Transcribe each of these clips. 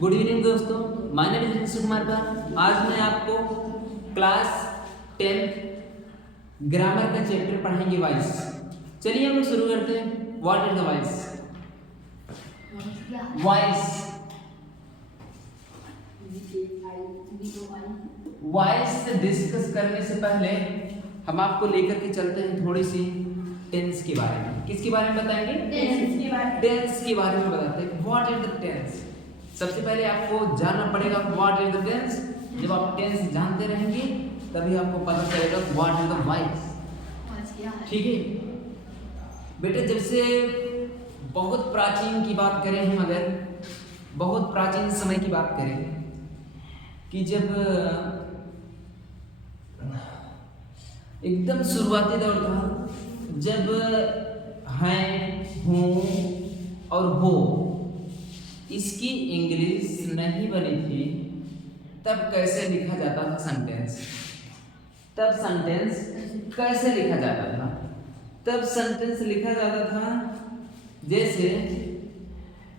Good evening दोस्तों, my name is Rishi Kumar का। आज मैं आपको क्लास 10 ग्रामर का चैप्टर पढ़ाएंगे वॉइस। चलिए हम लोग शुरू करते हैं। What is the voice? Voice discuss करने से पहले हम आपको लेकर के चलते हैं थोड़ी सी टेंस के बारे में। किसके बारे में बताएंगे? टेंस के बारे में बताते हैं। What is the tense? सबसे पहले आपको जानना पड़ेगा व्हाट इज द टेंस। जब आप टेंस जानते रहेंगे तभी आपको पता चलेगा व्हाट इज द वॉइस। ठीक है बेटे, जब से बहुत प्राचीन की बात करें हम, अगर बहुत प्राचीन समय की बात करें कि जब एकदम शुरुआती दौर था, जब हैं, हूँ और हो इसकी इंग्लिश नहीं बनी थी, तब कैसे लिखा जाता था सेंटेंस? तब सेंटेंस कैसे लिखा जाता था? तब सेंटेंस लिखा जाता था जैसे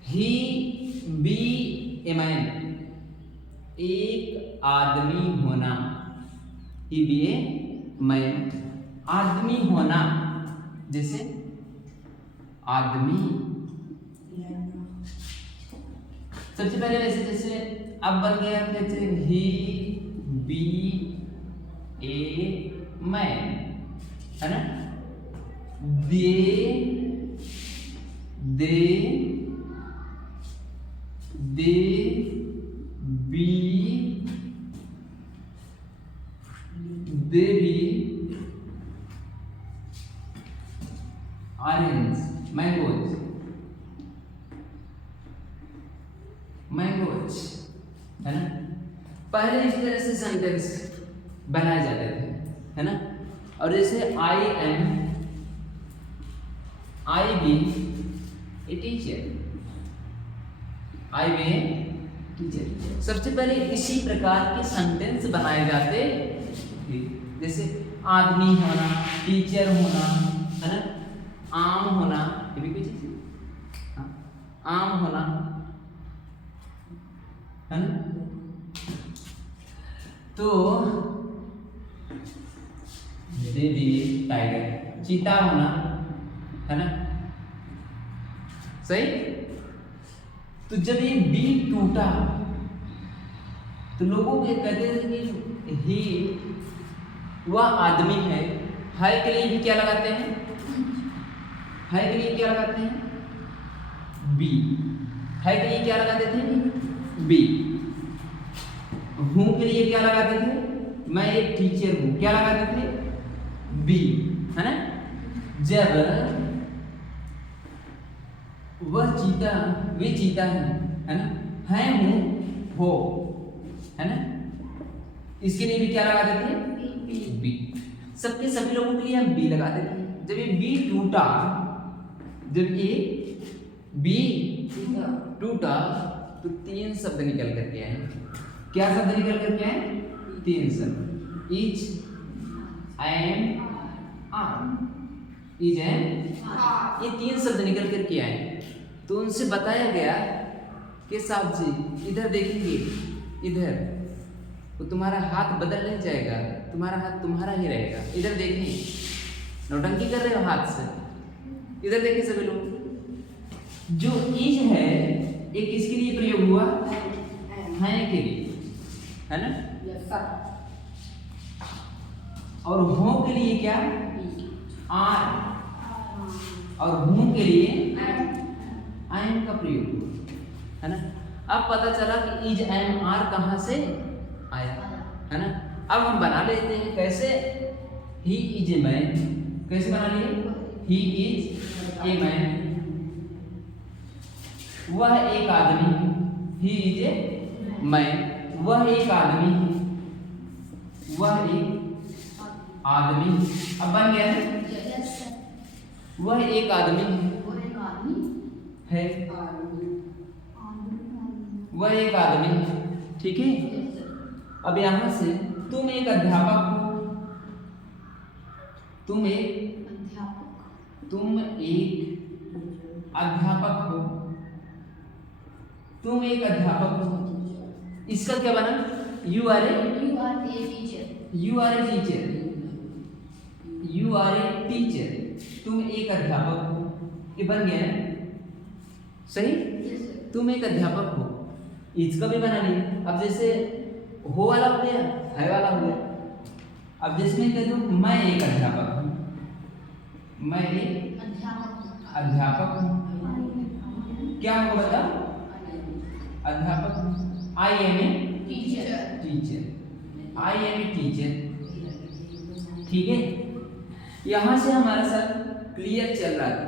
ही बी ए मैन, एक आदमी होना। ही बी ए मैन, आदमी होना। जैसे आदमी, सबसे पहले जैसे अब बन गया जैसे ही बी ए मैन, है ना। दे बी ऑरेंज, मैंगोज, है ना। पहले इस तरह से सेंटेंस बनाए जाते थे, है ना। और जैसे I be a teacher, I be a teacher. सबसे पहले इसी प्रकार के सेंटेंस बनाए जाते थे। जैसे आदमी होना, टीचर होना, है ना, आम होना, ये भी कोई चीज है, आम होना, है ना। तो टाइगर, चीता होना, है ना, सही। तो जब ये बी टूटा तो लोगों के कहते थे कि ही वह आदमी है के लिए भी क्या लगाते हैं? है के लिए क्या लगाते हैं? बी। है के लिए क्या लगाते थे? बी। हूं के लिए क्या लगाते थे? मैं एक टीचर हूं, क्या लगाते थे? बी, है ना। जब वह चीता, वे चीता है ना, है, हूं, हो, है ना, इसके लिए भी क्या लगाते थे? बी। सबके सभी लोगों के लिए हम बी लगाते थे। जब ये बी टूटा, जब ये बी टूटा तो तीन शब्द निकल करके आए। क्या शब्द निकल करके आए? तीन शब्द, is and are. Is and, ये तीन शब्द निकल करके आए। तो उनसे बताया गया कि साहब जी इधर देखेंगे, इधर तो तुम्हारा हाथ बदल नहीं जाएगा, तुम्हारा हाथ तुम्हारा ही रहेगा। इधर देखें, नौटंकी कर रहे हो हाथ से, इधर देखें सभी लोग। जो इज है एक किसके लिए प्रयोग हुआ? है के लिए, है ना। और हो के लिए क्या? आर। और हूं के लिए एम का प्रयोग, है ना। अब पता चला कि इज एम आर कहां से आया, है ना। अब हम बना लेते हैं कैसे? ही इज ए मैन, कैसे बना लिए? ही इज ए मैन, वह एक आदमी, ही इज ए मैन, वह एक आदमी, वह एक आदमी। अब बन गया है, वह एक आदमी है, वह एक आदमी है। ठीक है। अब यहां से तुम एक अध्यापक हो, तुम एक अध्यापक हो, तुम एक अध्यापक हो। इसका क्या बना? You are a teacher, you are a teacher, you are a teacher, तुम एक अध्यापक हो। ये बन गया है सही? तुम एक अध्यापक हो। इसका भी बना लिया। अब जैसे हो वाला हो गया, है वाला हो गया। अब जिसमें कह दो मैं एक अध्यापक हूँ, मैं एक अध्यापक हूँ, क्या होगा बताओ? अध्यापक हूँ। I am a teacher, I am a teacher. ठीक है, यहां से हमारा सब क्लियर चल रहा था।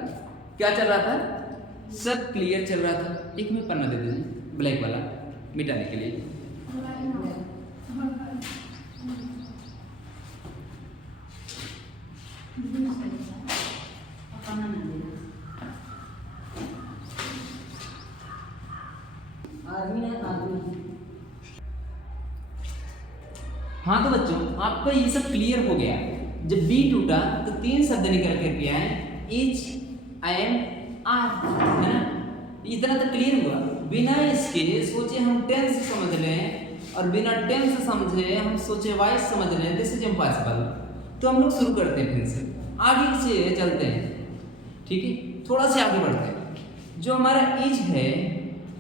क्या चल रहा था? सब क्लियर चल रहा था। एक में पन्ना दे दीजिए ब्लैक वाला मिटाने के लिए। हाँ तो बच्चों आपका ये सब क्लियर हो गया। जब बी टूटा तो 3 शब्द निकल कर के आए, इज, एम, आर, है ना? इतना तो क्लियर हुआ। बिना इसके सोचे हम टेंस समझ लें और बिना टेंस समझे हम सोचे वाइस समझ लें, दिस इज इम्पॉसिबल। तो हम लोग शुरू करते हैं, फिर से आगे से चलते हैं। ठीक है, थोड़ा सा आगे बढ़ते हैं। जो हमारा इज है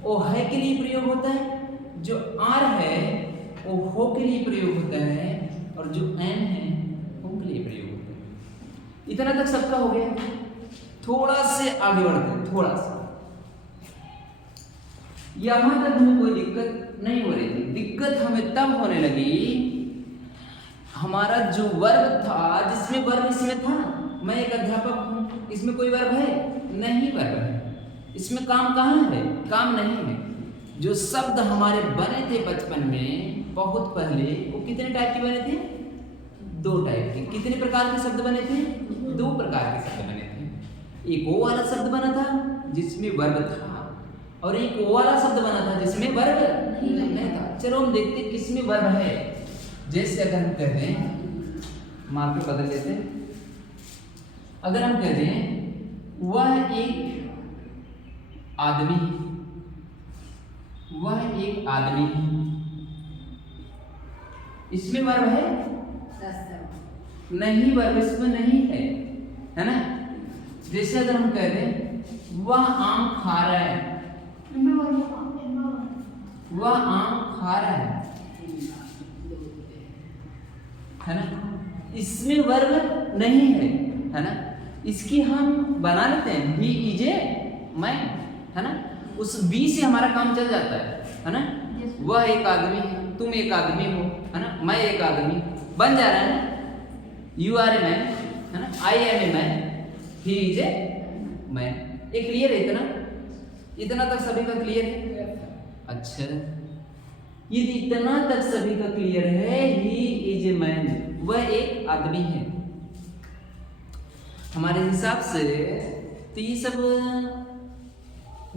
वो है के लिए प्रयोग होता है, जो आर है वो हो के लिए प्रयोग होता है, और जो एन है हो के लिए प्रयोग होता है। इतना तक सबका हो गया। थोड़ा से आगे बढ़ते हैं, थोड़ा सा। यहां तक हमें कोई दिक्कत नहीं हो रही थी। दिक्कत हमें तब होने लगी हमारा जो वर्ब था, जिसमें वर्ब इसमें था, मैं एक अध्यापक हूं, इसमें कोई वर्ब है नहीं? वर्ब है। इसमें काम कहाँ है? काम नहीं है। जो शब्द हमारे बने थे बचपन में बहुत पहले, वो कितने टाइप के बने थे? 2 टाइप के। कितने प्रकार के शब्द बने थे? 2 प्रकार के शब्द बने थे। एक वो वाला शब्द बना था जिसमें वर्ब था, और एक वो वाला शब्द बना था जिसमें वर्ब नहीं था। चलो हम देखते हैं किसमें वर्ब है। जैसे अगर हम कहते हैं, मार्कर बदल लेते हैं। अगर हम कहते हैं वह एक आदमी, वह एक आदमी, इसमें वर्ब है नहीं? वर्ब इसमें नहीं है ना? जैसे अगर हम कहते हैं वह आम खा रहा है, वह आम खा रहा है ना? इसमें वर्ब नहीं है ना? इसकी हम बना लेते हैं ही, इज ए, मैं, है ना? उस बी से हमारा काम चल जाता है ना? वह एक आदमी, तुम एक आदमी हो, है ना? मैं एक आदमी, बन जा रहा है ना? यू आर ए मैन, है ना? I am a man, he is a man. ये क्लियर है? इतना तक सभी का क्लियर है? अच्छा, यदि इतना तक सभी का क्लियर है, ही इज ए मैन, वह एक आदमी है, हमारे हिसाब से तो ये सब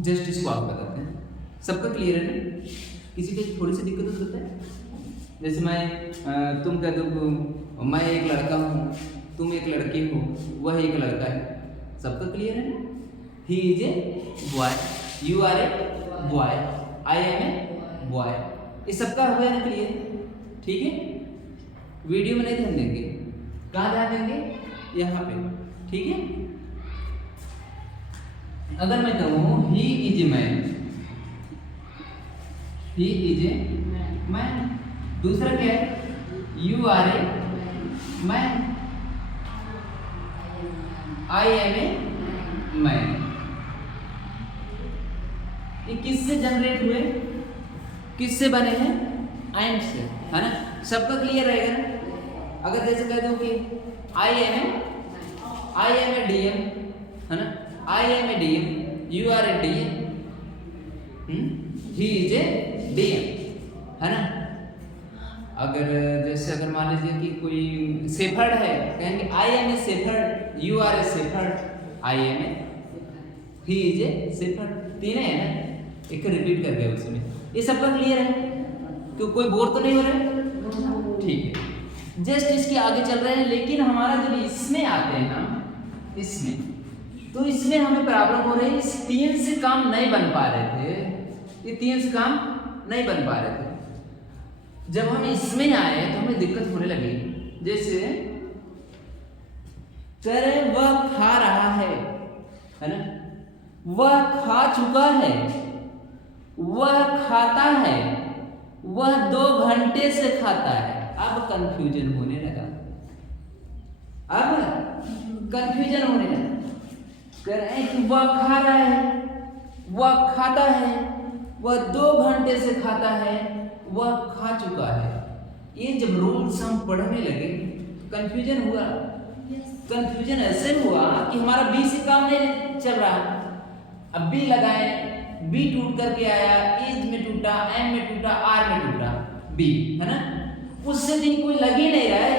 जस्ट इसको आप बताते हैं। सबका क्लियर है ना? किसी को थोड़ी सी दिक्कत होता है? जैसे मैं तुम कह दो मैं एक लड़का हूँ, तुम एक लड़की हो, वह एक लड़का है। सबका क्लियर है ना? He is a boy, you are a boy, I am a boy. ये सबका हो गया ना क्लियर? ठीक है, वीडियो में नहीं ध्यान देंगे, कहाँ ध्यान देंगे? यहाँ पे। ठीक है, अगर मैं कहूँ he is a man, he is a man. दूसरा क्या है? You are a man, I am a man. ये किससे जनरेट हुए? किससे बने हैं? एंड से, है ना? सबका क्लियर रहेगा ना? अगर जैसे कह दो कि आई एम ए डीएम, है ना? I am a DM, you are a DM, he is a DM, है ना? अगर जैसे अगर मान लीजिए कि कोई सेफर्ड है, कहेंगे I am a shepherd, you are a shepherd, I am a, he is a shepherd. तीन है ना? एक रिपीट कर गए उसमें। ये सबका क्लियर है? तो कोई बोर तो नहीं हो रहा है? ठीक है, जस्ट इसके आगे चल रहे हैं। लेकिन हमारा जब इसमें आते हैं ना, इसमें तो इसमें हमें प्रॉब्लम हो रही है, इस 3 से काम नहीं बन पा रहे थे, ये 3 से काम नहीं बन पा रहे थे। जब हम इसमें आए तो हमें दिक्कत होने लगी। जैसे करे वह खा रहा है ना, वह खा चुका है, वह खाता है, वह 2 घंटे से खाता है। अब कंफ्यूजन होने लगा, अब कंफ्यूजन होने लगा। कह रहे हैं कि वह खा रहा है, वह खाता है, वह 2 घंटे से खाता है, वह खा चुका है। ये जब रूल्स हम पढ़ने लगे कंफ्यूजन हुआ। कंफ्यूजन ऐसे हुआ कि हमारा बी से काम नहीं चल रहा। अब बी लगाए, बी टूट करके आया, इज में टूटा, एम में टूटा, आर में टूटा, बी है ना, उससे दिन कोई लग ही नहीं रहा है।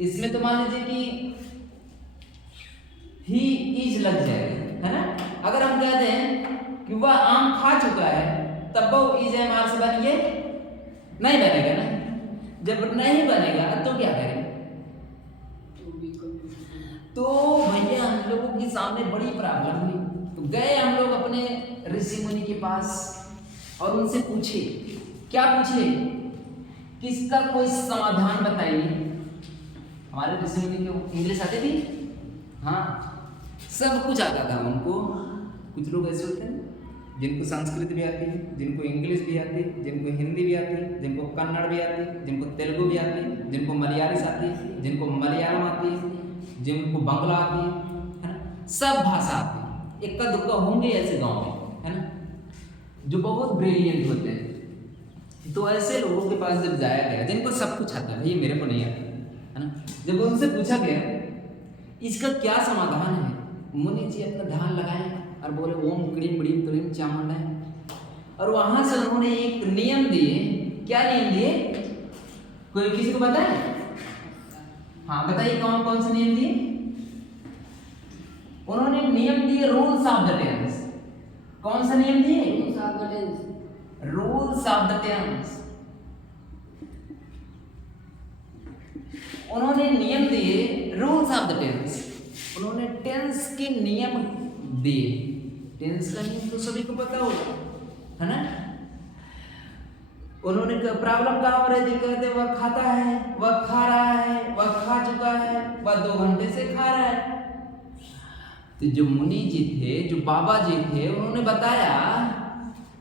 इसमें तो मान लीजिए कि ही इज लग जाएगा, है ना। अगर हम कहते हैं कि वह आम खा चुका है, तब वो इज एम आर से बनेंगे नहीं बनेगा ना। जब नहीं बनेगा तो क्या करें? तो भैया हम लोगों के सामने बड़ी प्रॉब्लम हुई। तो गए हम लोग अपने ऋषि मुनि के पास और उनसे पूछे, क्या पूछे कि इसका कोई समाधान बताइए। हमारे ऋषि मुनि को इंग्लिश आती थी, हाँ सब कुछ आता था उनको। कुछ लोग ऐसे होते हैं जिनको संस्कृत भी आती है, जिनको इंग्लिश भी आती है, जिनको हिंदी भी आती है, जिनको कन्नड़ भी आती है, जिनको तेलुगु भी आती है, जिनको मलयालिस आती है, जिनको मलयालम आती है, जिनको बांग्ला आती है ना, सब भाषा आती है। इक्का दुक्का होंगे ऐसे गांव में, है ना, जो बहुत ब्रिलियंट होते हैं। तो ऐसे लोगों के पास जब जाया गया जिनको सब कुछ आता है, भाई मेरे को नहीं आता, है ना, जब उनसे पूछा गया इसका क्या समाधान है, मुनि जी अपना ध्यान लगाए और बोले ओम क्रीम ब्रीम त्रीम चामुंडा। और वहां से उन्होंने एक नियम दिए। क्या नियम दिए? कोई किसी को पता है? हाँ बताइए, कौन कौन से नियम दिए? उन्होंने नियम दिए रूल्स ऑफ द टेंस। कौन सा नियम दिए? Rules of the tense. उन्होंने नियम दिए रूल्स ऑफ द टेंस। उन्होंने टेंस के नियम दिए। टेंस का नियम तो सभी को पता होगा, है ना। उन्होंने प्रॉब्लम कहाँ हो रही थी? कहते वह खाता है, वह खा रहा है, वह खा चुका है, वह 2 घंटे से खा रहा है। तो जो मुनि जी थे, जो बाबा जी थे, उन्होंने बताया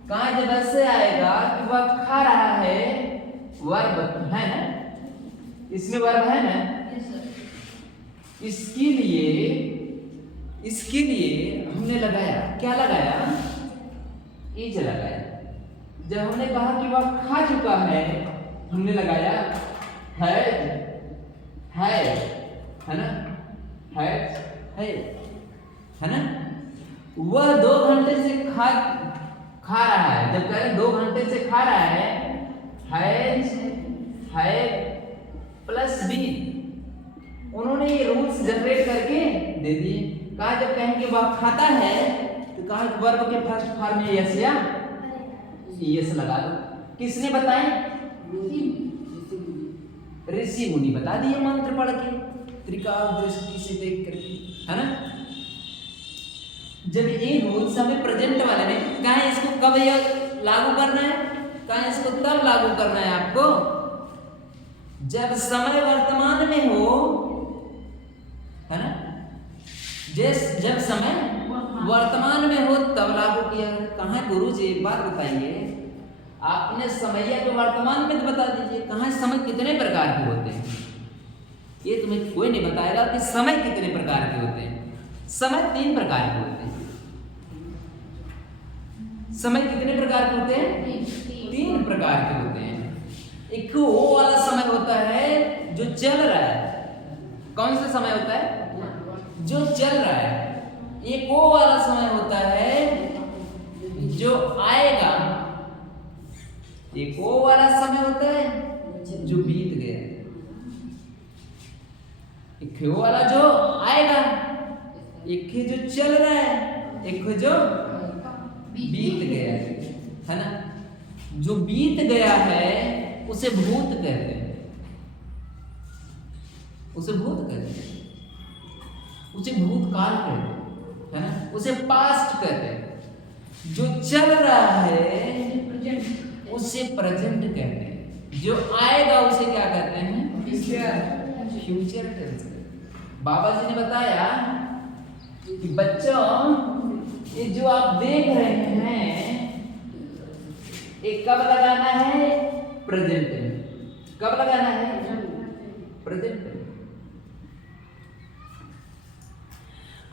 कहाँ जब ऐसे आएगा कि वह खा रहा है, वर्ब है ना, इसमें वर्ब है ना, इसके लिए हमने लगाया, क्या लगाया? इज लगाया। जब हमने कहा कि वह खा चुका है, हमने लगाया है ना, है ना। वह 2 घंटे से खा रहा है। जब कह रहे 2 घंटे से खा रहा है प्लस बी। उन्होंने ये रूल्स जनरेट करके दे दिए। कहा जब कहेंगे वह खाता है तो कहा वर्ब के फर्स्ट फॉर्म में यस या यस लगा दो। किसने बताए? ऋषि मुनि बता दिए मंत्र पढ़ के, त्रिकाल दृष्टि से देख करके, है ना। जब ये रूल्स हमें प्रेजेंट वाले में, कहा इसको कब लागू करना है? कहा इसको तब लागू करना है आपको जब समय वर्तमान में हो, है ना। जब समय वर्तमान में हो तब लागू किया। कहाँ गुरु जी एक बात बताइए, आपने समय के वर्तमान में तो बता दीजिए, कहाँ समय कितने प्रकार के होते हैं? ये तुम्हें कोई नहीं बताएगा कि समय कितने प्रकार के होते हैं। समय 3 प्रकार के होते हैं। समय कितने प्रकार के होते हैं? 3 प्रकार के होते हैं। एक वो वाला समय होता है जो चल रहा है। कौन सा समय होता है? जो चल रहा है। एक वो वाला समय होता है जो आएगा। एक वो वाला समय होता है जो बीत गया। एक वो वाला जो आएगा, एक जो चल रहा है, एक जो बीत गया है ना। जो बीत गया है उसे भूत कहते हैं, उसे भूत कहते हैं। उसे भूतकाल कहते हैं, है ना, उसे पास्ट कहते हैं। जो चल रहा है उसे प्रेजेंट कहते हैं, जो आएगा उसे क्या कहते हैं, फ्यूचर टेंस। बाबा जी ने बताया कि बच्चों ये जो आप देख रहे हैं ये कब लगाना है, प्रेजेंट में। कब लगाना है, प्रेजेंट में।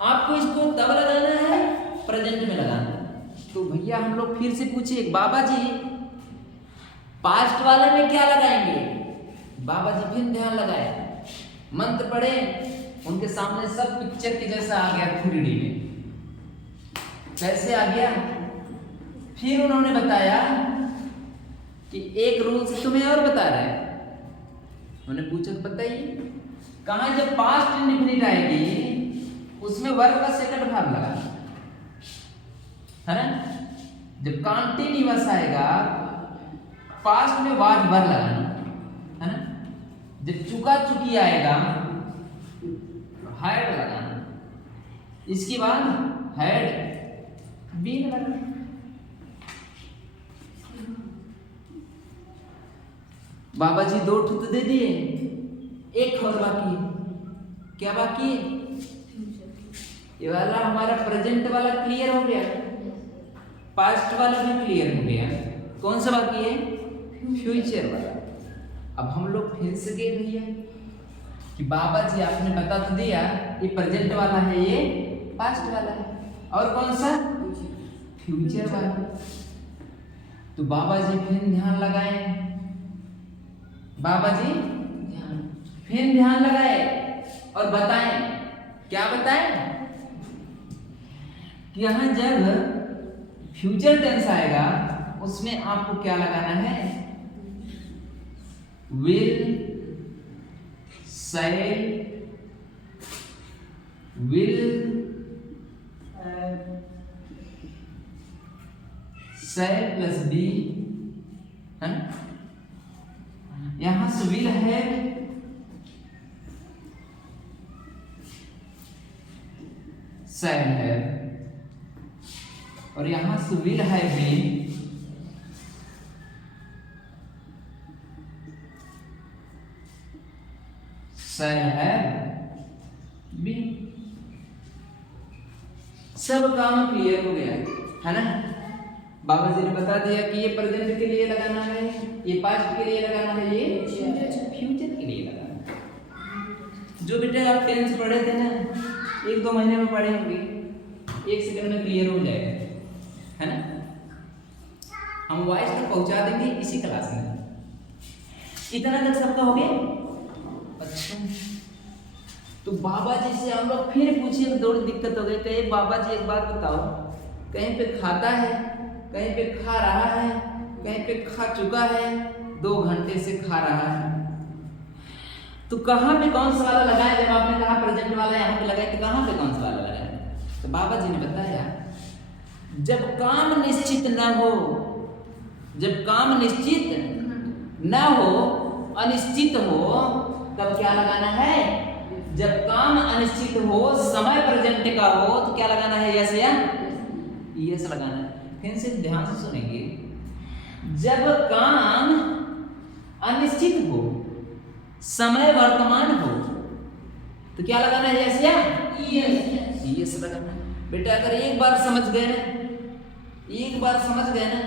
आपको इसको तब लगाना है, प्रेजेंट में लगाना है। तो भैया हम लोग फिर से पूछे बाबा जी पास्ट वाले में क्या लगाएंगे। बाबा जी फिर ध्यान लगाए, मंत्र पढ़े, उनके सामने सब पिक्चर के जैसा आ गया 3D में। कैसे आ गया, फिर उन्होंने बताया कि एक रूल से तुम्हें और बता रहे हैं। उन्होंने पूछा तो बताइए, कहा जब पास्ट इंडेफिनिट आएगी उसमें वर्ब का सेकंड भाग लगा, है ना। जब कंटीन्यूअस आएगा पास्ट में वाज वर लगाना, है ना। जब चुका चुकी आएगा हैड लगाना, इसके बाद हैड बीन लगाना। बाबा जी 2 ठुत दे दिए, एक और बाकी। क्या बाकी है, ये वाला हमारा प्रेजेंट वाला क्लियर हो गया, पास्ट वाला भी क्लियर हो गया। कौन सा बाकी है, फ्यूचर वाला। अब हम लोग फिर से गए भैया कि बाबा जी आपने बता तो दिया ये प्रेजेंट वाला है, ये पास्ट वाला है, और कौन सा, फ्यूचर वाला। तो बाबा जी फिर ध्यान लगाए, बाबा जी फिर ध्यान लगाए और बताएं। क्या बताएं कि यहां जब फ्यूचर टेंस आएगा उसमें आपको क्या लगाना है, will, shall, will, shall plus be, है ना। यहां से विल है, शैल है, और यहां से विल है बी, शैल है बी। सब काम क्लियर हो गया, है ना। बाबा जी ने बता दिया कि ये प्रेजेंट के लिए लगाना है, ये पास्ट के लिए लगाना है, ये फ्यूचर के लिए लगाना है। जो बेटे आप टेंस पढ़े थे ना, 1-2 महीने में पढ़े होंगे, 1 सेकंड में क्लियर हो जाएगा, है ना। हम वॉइस तक पहुंचा देंगे इसी क्लास में। इतना तक सबका हो गया। अच्छा, तो बाबा जी से हम लोग फिर पूछे तो थोड़ी दिक्कत हो गई। कहे बाबा जी एक बात बताओ, कहीं पे खाता है, कहीं पे खा रहा है, कहीं पे खा चुका है, 2 घंटे से खा रहा है, तो कहाँ पे कौन सा वाला लगाए। जब आपने कहा प्रेजेंट वाला यहाँ पे लगाए, तो कहाँ पे कौन सा वाला लगाए। तो बाबा जी ने बताया जब काम निश्चित न हो, जब काम निश्चित न हो, अनिश्चित हो, तब क्या लगाना है। जब काम अनिश्चित हो, समय प्रेजेंट का हो, तो क्या लगाना है, यस या यस लगाना है। फिर से ध्यान से सुनेंगे, जब काम अनिश्चित हो, समय वर्तमान हो, तो क्या लगाना है, यस या यस लगाना है। बेटा अगर एक बार समझ गए ना, एक बार समझ गए ना,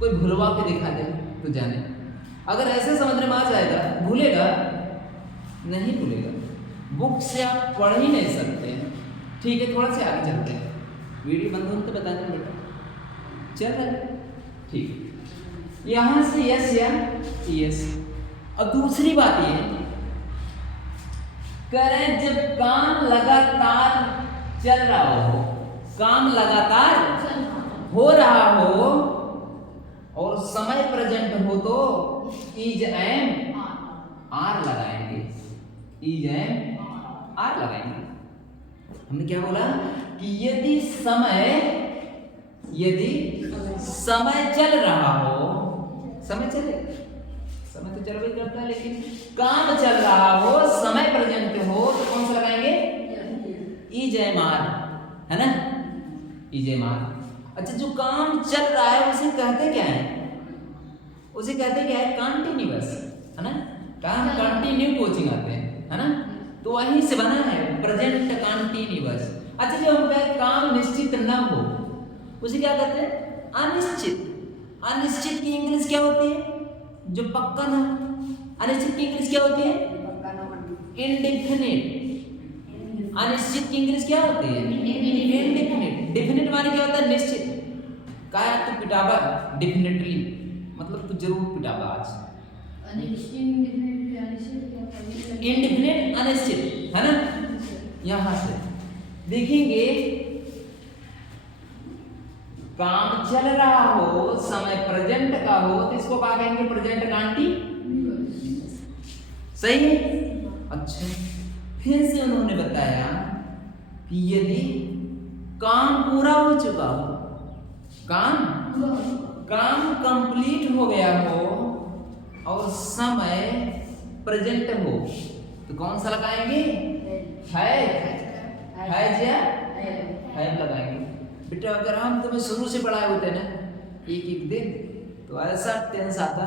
कोई भुलवा के दिखा दे तो जाने। अगर ऐसे समझने में आ जाएगा, भूलेगा नहीं, भूलेगा। बुक से आप पढ़ ही नहीं सकते। ठीक है, थोड़ा से आगे चलते हैं। वीडियो बंद हो तो बता दें बेटा, चल रहा है ठीक। यहां से यस या यस। और दूसरी बात ये करें, जब काम लगातार चल रहा हो, काम लगातार हो रहा हो और समय प्रेजेंट हो, तो इज एम आर लगाएंगे, इज एम आर लगाएंगे। हमने क्या बोला कि यदि समय चल रहा हो, समय चले, समय तो चल भी करता है, लेकिन काम चल रहा हो, समय प्रेजेंट हो, तो कौन सा लगाएंगे, इजेमार, है ना, इजेमार। अच्छा, जो काम चल रहा है उसे कहते क्या है? उसे कहते क्या है? कंटिन्यूअस, है ना। काम कंटिन्यू कोचिंग आते हैं, है ना, तो वहीं से बना है प्रेजेंट कंटिन्यूअस। अच्छा, जो हम कहें काम निश्चित न हो, उसे क्या कहते हैं? अनिश्चित। अनिश्चित की इंग्लिश क्या होती है? जो पक्का ना। अनिश्चित की इंग्लिश क्या होती है? इंडिफिनिट। अनिश्चित की इंग्लिश क्या होती है? इंडिफिनिट। डिफिनिट माने क्या होता है? निश्चित। कहा तू पिटाबा डिफिनिटली, मतलब तू जरूर पिटाबा आज। इंडिफिनिट अनिश्चित, है ना। यहां से देखेंगे काम चल रहा हो, समय प्रेजेंट का हो, तो इसको क्या कहेंगे? Present continuous. सही है। अच्छा, फिर से उन्होंने बताया कि यदि काम पूरा हो चुका हो, काम कंप्लीट हो गया हो और समय प्रेजेंट हो, तो कौन सा लगाएंगे? है लगाएंगे। बेटा अगर हम तुम्हें शुरू से पढ़ाए होते ना एक एक दिन, तो ऐसा टेंस आता,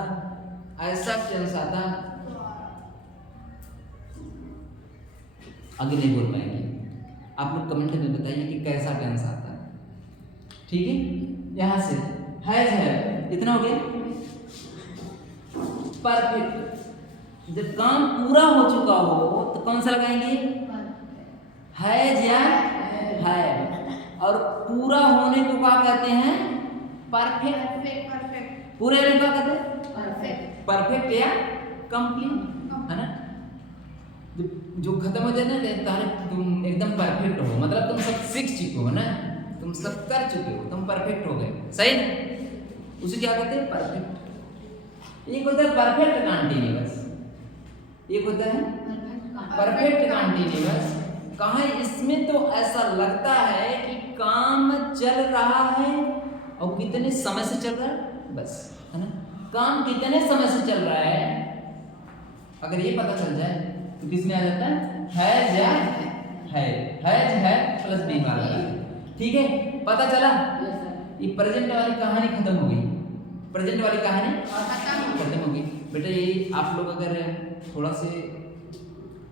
ऐसा टेंस आता, आगे नहीं बोल पाएंगे। आप लोग कमेंट में बताइए कि कैसा टेंस आता है। ठीक है, यहां से है इतना हो गया। परफेक्ट, जब काम पूरा हो चुका हो तो कौन सा लगाएंगे? हैज या हैव। और पूरा होने को क्या कहते हैं? परफेक्ट। पूरे होने को क्या कहते हैं? परफेक्ट या कंप्लीट, है ना। जो खत्म हो जाए ना, तुम एकदम परफेक्ट हो, मतलब तुम सब सीख चुके हो ना, तुम सब कर चुके हो, तुम परफेक्ट हो गए। सही, उसे क्या कहते हैं? परफेक्ट। एक होता है परफेक्ट कंटिन्यूअस, एक होता है परफेक्ट कंटिन्यूअस। कहा इसमें तो ऐसा लगता है कि काम चल रहा है, और कितने समय से चल रहा है, बस, है ना। काम कितने समय से चल रहा है, अगर ये पता चल जाए तो किस में आ जाता है? है प्लस बी में आ जाता है। ठीक है, पता चला। ये प्रेजेंट वाली कहानी खत्म हो गई। प्रेजेंट वाली कहानी खत्म हो गई। बेटा ये आप लोग अगर थोड़ा से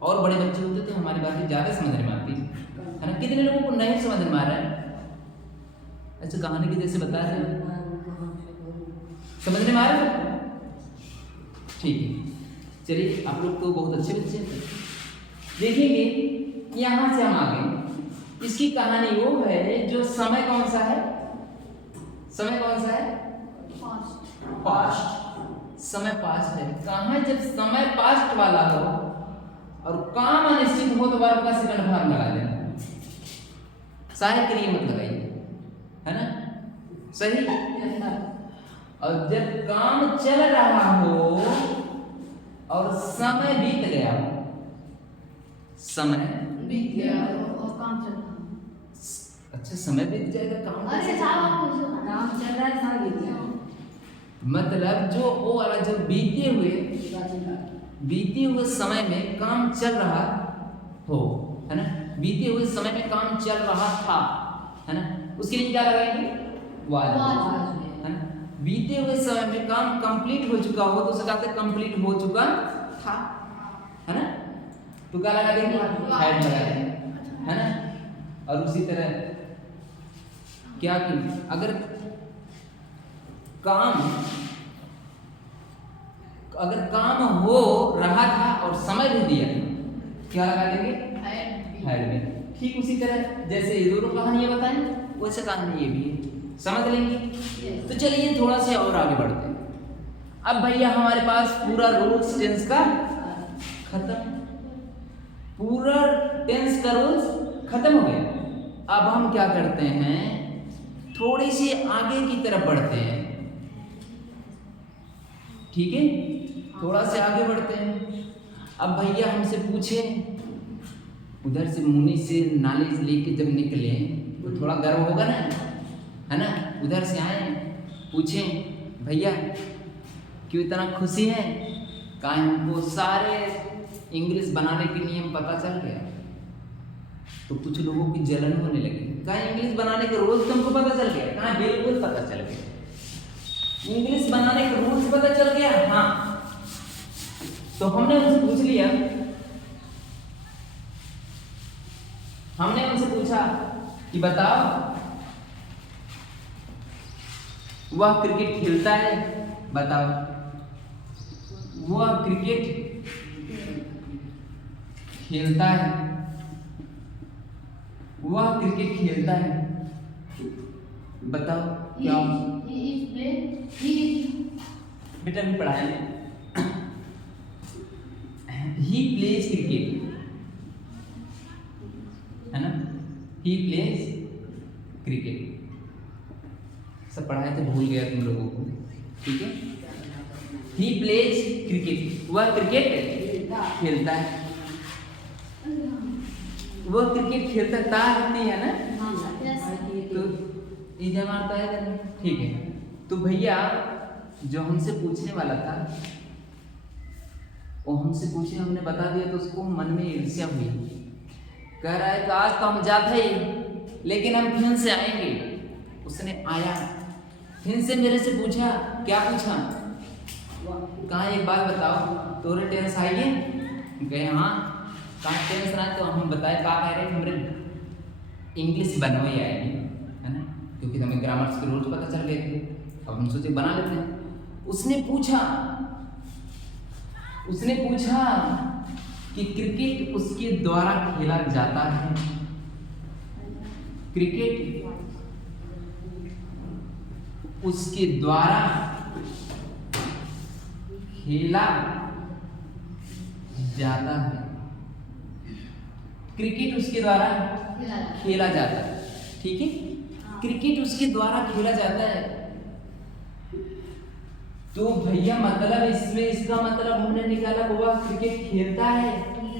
और बड़े बच्चे होते तो हमारी बातें ज़्यादा समझ में आती, है ना। कितने लोगों को नहीं समझ में आ रहा है? अच्छा, कहानी की जैसे बता रहे हैं, समझ में आ रहा है? ठीक है, चलिए, आप लोग तो बहुत अच्छे बच्चे हैं। देखेंगे यहाँ से हम आगे, इसकी कहानी वो है जो समय कौन सा है? समय कौन सा है? पास्ट। समय पास्ट है। कहाँ जब समय पास्ट वाला हो और काम अनिश्चित हो तो वर्ब का सेकंड फॉर्म लगा देना, सारे के लिए मत लगाइए, है ना। सही। और जब काम चल रहा हो और समय बीत गया हो, समय बीत गया और काम चल रहा है। अच्छा, समय बीत जाएगा, काम चल रहा है, समय बीत गया, मतलब जो वो वाला जो बीते हुए समय में काम चल रहा हो, है ना, बीते हुए समय में काम चल रहा था, है ना, उसके लिए क्या लगाएंगे? वाज, है ना। बीते हुए समय में काम कंप्लीट हो चुका हो तो उसे कहते हैं कंप्लीट हो चुका था, है ना, तो क्या लगा देंगे? हैड लगा देंगे, है ना। और उसी तरह क्या कि अगर काम हो रहा था और समय भी दिया, क्या लगा देंगे? हैड में। ठीक उसी तरह जैसे ये दोनों कहानियां बताएं, वैसे कहानी ये भी है, समझ लेंगे। तो चलिए थोड़ा सा और आगे बढ़ते हैं। अब भैया हमारे पास पूरा रूल्स टेंस का खत्म, पूरा टेंस का रूल्स खत्म हो गया। अब हम क्या करते हैं, थोड़ी सी आगे की तरफ बढ़ते हैं। ठीक है, थोड़ा से आगे बढ़ते हैं। अब भैया हमसे पूछे, उधर से मुनि से नॉलेज लेके जब निकले तो थोड़ा गर्व होगा ना, है ना। उधर से आए, पूछें भैया क्यों इतना खुशी है? कहा हमको सारे इंग्लिश बनाने के नियम पता चल गया, तो कुछ लोगों की जलन होने लगी। कहा इंग्लिश बनाने के रूल्स तुमको पता चल गया? कहा बिल्कुल पता चल गया, इंग्लिश बनाने के रूल्स पता चल गया। हाँ, तो हमने उनसे पूछ लिया, हमने उनसे पूछा कि बताओ वह क्रिकेट खेलता है? बताओ वह क्रिकेट खेलता है? वह क्रिकेट खेलता है? बताओ क्या? बेटा भी पढ़ाया ही प्लेज क्रिकेट, है ना? ही प्लेज क्रिकेट सब पढ़ाए थे, भूल गया तुम लोगों को, ठीक है? ही प्लेज क्रिकेट, वह क्रिकेट खेलता है। वह क्रिकेट खेलता रहती है ना? तो ये मारता है, ठीक है। तो भैया जो हमसे पूछने वाला था वो हमसे पूछे, हमने बता दिया तो उसको मन में ईर्ष्या हुई। कह रहा है कि आज तो हम जाते ही, लेकिन हम फिर से आएंगे। उसने आया, फिर से मेरे से पूछा। क्या पूछा? कहा एक बात बताओ, तोरे टेंस आई है? कहे हाँ। कहा टेंस आए? तो हम बताए कहा कह रहे हमारे इंग्लिश बनवाई आएगी, है ना? क्योंकि हमें ग्रामर्स के रूल्स पता चल गए थे, अब हम सोचे बना लेते हैं। उसने पूछा कि क्रिकेट उसके द्वारा खेला जाता है? क्रिकेट उसके द्वारा खेला जाता है? क्रिकेट उसके द्वारा खेला जाता है, ठीक है? क्रिकेट उसके द्वारा खेला जाता है। तो भैया मतलब इसमें इसका मतलब हमने निकाला वह क्रिकेट खेलता है,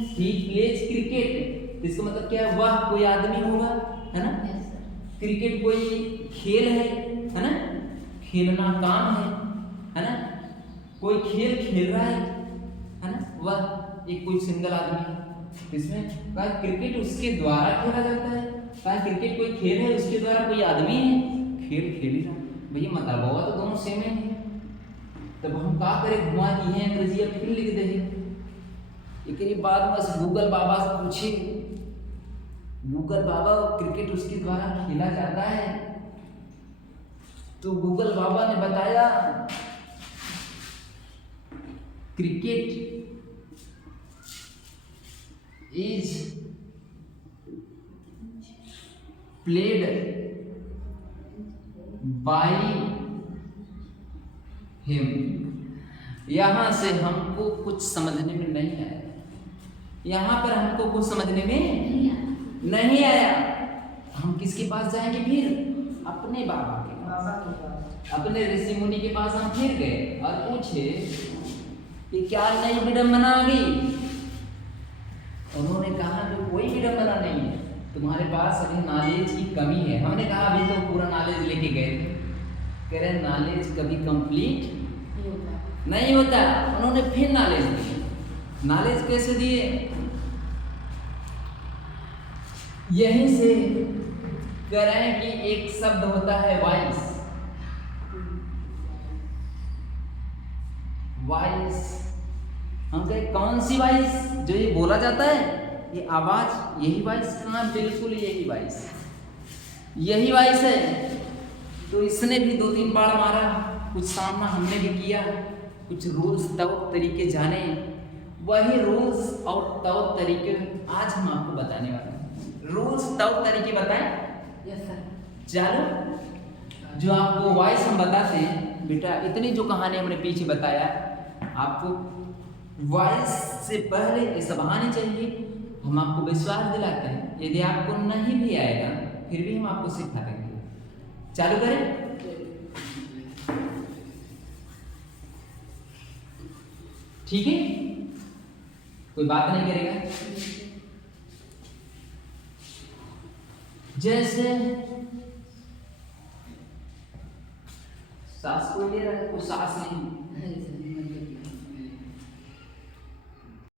ही प्लेज क्रिकेट। इसका मतलब क्या है? वह कोई आदमी होगा, है ना? क्रिकेट कोई खेल है ना? खेलना काम है ना? कोई खेल खेल रहा है ना? वह एक कोई सिंगल आदमी। इसमें कहा क्रिकेट उसके द्वारा खेला जाता है, कहा क्रिकेट कोई खेल है, उसके द्वारा कोई आदमी है खेल खेल ही रहा। भैया मतलब होगा तो दोनों सेम है। तब हम क्या करें, घुमा दी है अंग्रेजी, फिर लिख दे। लेकिन बाद में गूगल बाबा से पूछे, गूगल बाबा क्रिकेट उसके द्वारा खेला जाता है? तो गूगल बाबा ने बताया cricket is played by him. यहां से हमको कुछ समझने में नहीं आया, यहां पर हमको कुछ समझने में नहीं आया। हम किसके पास जाएंगे फिर? अपने बाबा के पास, अपने ऋषि मुनि के पास हम फिर गए और पूछे कि क्या नई विडंबना आ गई? उन्होंने कहा कि कोई विडंबना नहीं है, तुम्हारे पास अभी नॉलेज की कमी है। हमने कहा अभी तो पूरा नॉलेज लेके गए थे। कह रहे नॉलेज कभी कंप्लीट नहीं होता। उन्होंने फिर नॉलेज दी। नॉलेज कैसे दिए? यहीं से कह रहे हैं कि एक शब्द होता है वॉइस। वॉइस हम कहे कौन सी वॉइस? जो ये बोला जाता है, ये आवाज, यही वॉइस? कहाँ? बिल्कुल यही वॉइस, यही वॉइस है। तो इसने भी 2-3 बार मारा, कुछ सामना हमने भी किया, कुछ रूल्स तौर तरीके जाने। वही रूल्स और तौर तरीके आज हम आपको बताने वाले हैं। रूल्स तौर तरीके बताएं? Yes sir. चलो, जो आपको वॉइस हम बताते हैं बेटा, इतनी जो कहानी हमने पीछे बताया, आपको वॉइस से पहले ये सब आनी चाहिए। हम आपको विश्वास दिलाते हैं, यदि आपको नहीं भी आएगा फिर भी हम आपको सिखा देंगे। चालू करें? ठीक है, कोई बात नहीं करेगा। जैसे सांस कोई ले रहा है, कोई सांस नहीं,